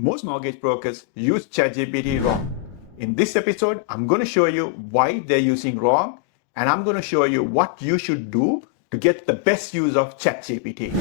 Most mortgage brokers use ChatGPT wrong. In this episode, I'm going to show you why they're using wrong, and I'm going to show you what you should do to get the best use of ChatGPT.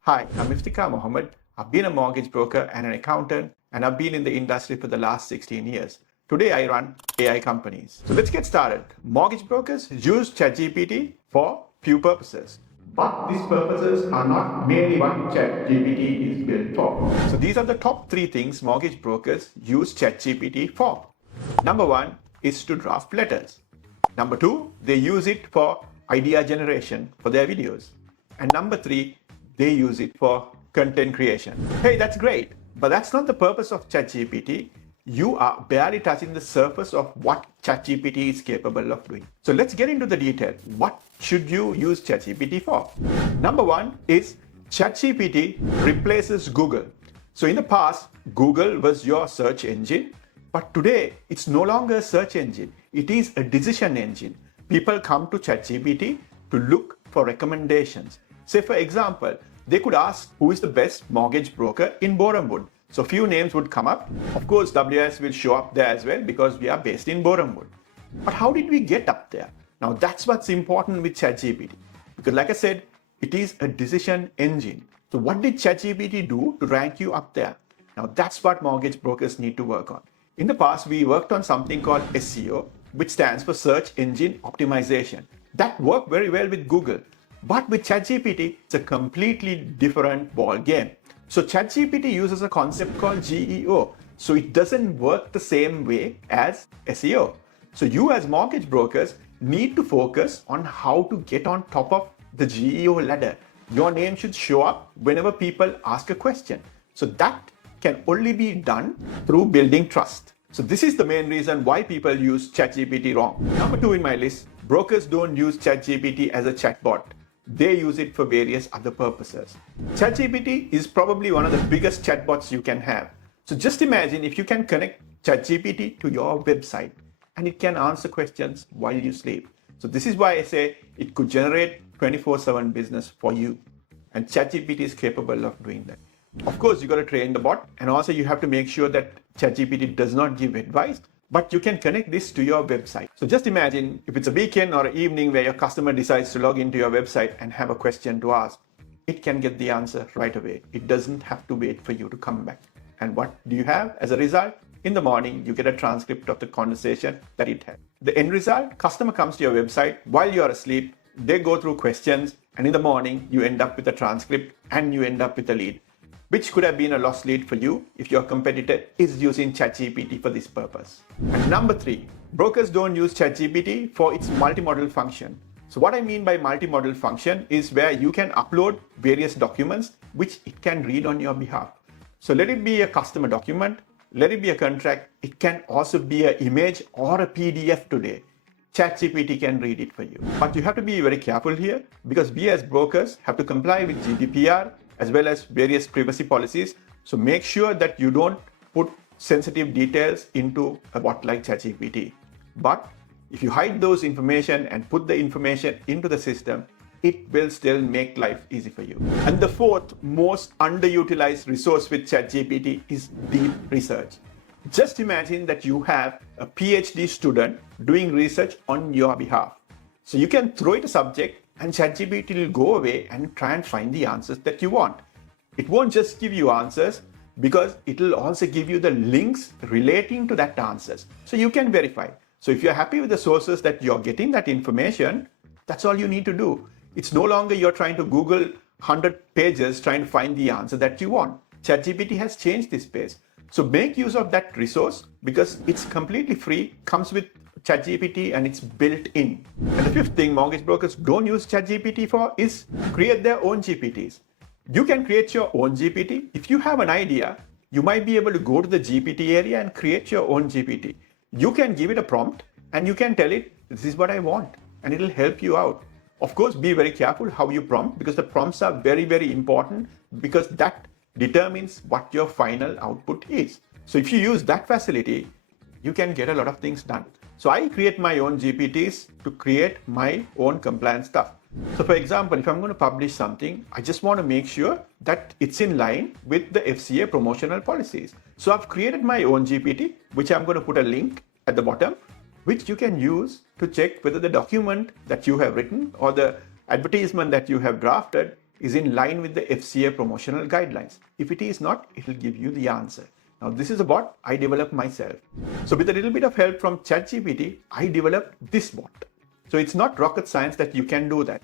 Hi, I'm Ifthikar Mohamed. I've been a mortgage broker and an accountant, and I've been in the industry for the last 16 years. Today, I run AI companies. So let's get started. Mortgage brokers use ChatGPT for few purposes. But these purposes are not mainly what ChatGPT is built for. So these are the top 3 things mortgage brokers use ChatGPT for. Number 1 is to draft letters. Number 2, they use it for idea generation for their videos. And number 3, they use it for content creation. Hey, that's great, but that's not the purpose of ChatGPT. You are barely touching the surface of what ChatGPT is capable of doing. So let's get into the detail. What should you use ChatGPT for? Number 1 is ChatGPT replaces Google. So in the past, Google was your search engine, but today it's no longer a search engine. It is a decision engine. People come to ChatGPT to look for recommendations. Say for example, they could ask who is the best mortgage broker in Borehamwood. So few names would come up. Of course, WS will show up there as well because we are based in Borehamwood. But how did we get up there? Now that's what's important with ChatGPT. Because like I said, it is a decision engine. So what did ChatGPT do to rank you up there? Now that's what mortgage brokers need to work on. In the past, we worked on something called SEO, which stands for Search Engine Optimization. That worked very well with Google. But with ChatGPT, it's a completely different ball game. So ChatGPT uses a concept called GEO. So it doesn't work the same way as SEO. So you as mortgage brokers need to focus on how to get on top of the GEO ladder. Your name should show up whenever people ask a question. So that can only be done through building trust. So this is the main reason why people use ChatGPT wrong. Number 2 in my list, brokers don't use ChatGPT as a chatbot. They use it for various other purposes. ChatGPT is probably one of the biggest chatbots you can have. So just imagine if you can connect ChatGPT to your website and it can answer questions while you sleep. So this is why I say it could generate 24/7 business for you. And ChatGPT is capable of doing that. Of course, you got to train the bot, and also you have to make sure that ChatGPT does not give advice, but you can connect this to your website. So just imagine if it's a weekend or an evening where your customer decides to log into your website and have a question to ask, it can get the answer right away. It doesn't have to wait for you to come back. And what do you have as a result? In the morning, you get a transcript of the conversation that it had. The end result, customer comes to your website while you're asleep, they go through questions, and in the morning, you end up with a transcript and you end up with a lead, which could have been a lost lead for you if your competitor is using ChatGPT for this purpose. And number 3, brokers don't use ChatGPT for its multimodal function. So what I mean by multimodal function is where you can upload various documents which it can read on your behalf. So let it be a customer document, let it be a contract, it can also be an image or a PDF today. ChatGPT can read it for you. But you have to be very careful here because we as brokers have to comply with GDPR as well as various privacy policies. So make sure that you don't put sensitive details into a bot like ChatGPT. But if you hide those information and put the information into the system, it will still make life easy for you. And the 4th most underutilized resource with ChatGPT is deep research. Just imagine that you have a PhD student doing research on your behalf. So you can throw it a subject and ChatGPT will go away and try and find the answers that you want. It won't just give you answers because it will also give you the links relating to that answers. So you can verify. So if you're happy with the sources that you're getting that information, that's all you need to do. It's no longer you're trying to Google 100 pages trying to find the answer that you want. ChatGPT has changed this space. So make use of that resource because it's completely free, comes with ChatGPT and it's built in. And the 5th thing mortgage brokers don't use ChatGPT for is create their own GPTs. You can create your own GPT. If you have an idea, you might be able to go to the GPT area and create your own GPT. You can give it a prompt and you can tell it, this is what I want, and it'll help you out. Of course, be very careful how you prompt because the prompts are very, very important because that determines what your final output is. So if you use that facility, you can get a lot of things done. So I create my own GPTs to create my own compliance stuff. So for example, if I'm going to publish something, I just want to make sure that it's in line with the FCA promotional policies. So I've created my own GPT, which I'm going to put a link at the bottom, which you can use to check whether the document that you have written or the advertisement that you have drafted is in line with the FCA promotional guidelines. If it is not, it will give you the answer. Now, this is a bot I developed myself. So with a little bit of help from ChatGPT, I developed this bot. So it's not rocket science that you can do that.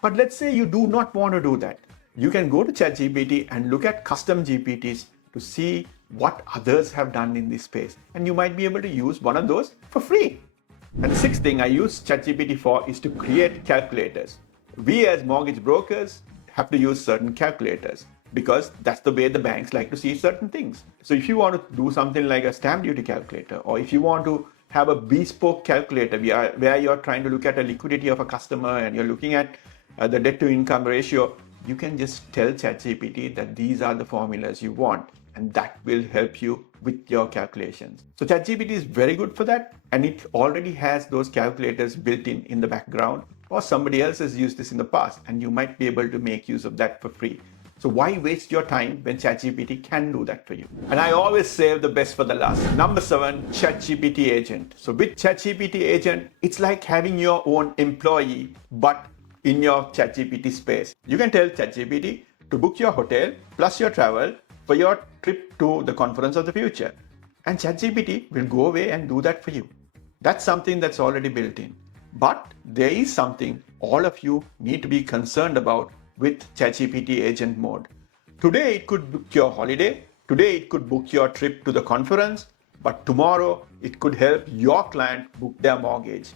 But let's say you do not want to do that. You can go to ChatGPT and look at custom GPTs to see what others have done in this space. And you might be able to use one of those for free. And the sixth thing I use ChatGPT for is to create calculators. We as mortgage brokers have to use certain calculators because that's the way the banks like to see certain things. So if you want to do something like a stamp duty calculator, or if you want to have a bespoke calculator where you're trying to look at a liquidity of a customer and you're looking at the debt to income ratio, you can just tell ChatGPT that these are the formulas you want, and that will help you with your calculations. So ChatGPT is very good for that, and it already has those calculators built in the background, or somebody else has used this in the past, and you might be able to make use of that for free. So why waste your time when ChatGPT can do that for you? And I always save the best for the last. Number 7, ChatGPT Agent. So with ChatGPT Agent, it's like having your own employee, but in your ChatGPT space. You can tell ChatGPT to book your hotel plus your travel for your trip to the conference of the future. And ChatGPT will go away and do that for you. That's something that's already built in. But there is something all of you need to be concerned about with ChatGPT Agent mode. Today it could book your holiday, today it could book your trip to the conference, but tomorrow it could help your client book their mortgage.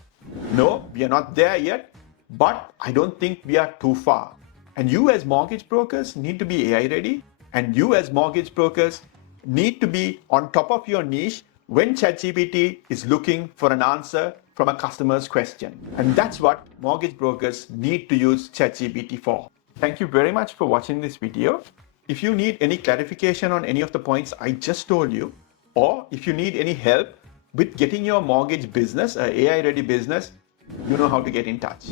No, we are not there yet, but I don't think we are too far. And you as mortgage brokers need to be AI ready, and you as mortgage brokers need to be on top of your niche when ChatGPT is looking for an answer from a customer's question. And that's what mortgage brokers need to use ChatGPT for. Thank you very much for watching this video. If you need any clarification on any of the points I just told you, or if you need any help with getting your mortgage business, an AI ready business, you know how to get in touch.